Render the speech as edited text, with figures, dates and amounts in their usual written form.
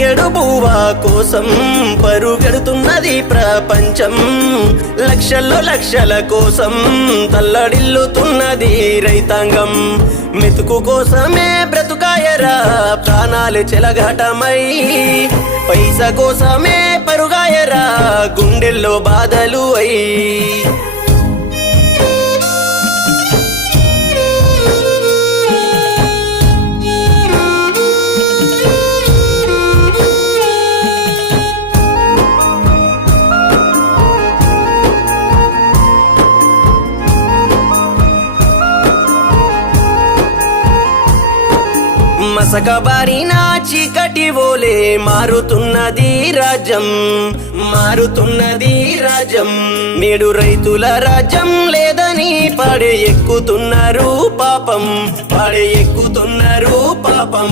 చిటికెడు బువ్వా కోసం పరుగెడుతున్నది ప్రపంచం. లక్షల్లో లక్షల కోసం తల్లడిల్లుతున్నది రైతాంగం. మెతుకు కోసమే బ్రతుకాయరా ప్రాణాలు చెలగాటమై, పైసా కోసమే పరుగాయరా గుండెల్లో బాధలు అయి. మసకబారిన చీకటి ఓలే మారుతున్నది రాజ్యం, మారుతున్నది రాజ్యం. నేడు రైతుల రాజ్యం లేదని పాడే ఎక్కుతున్నారు పాపం, పాడే ఎక్కుతున్నారు పాపం.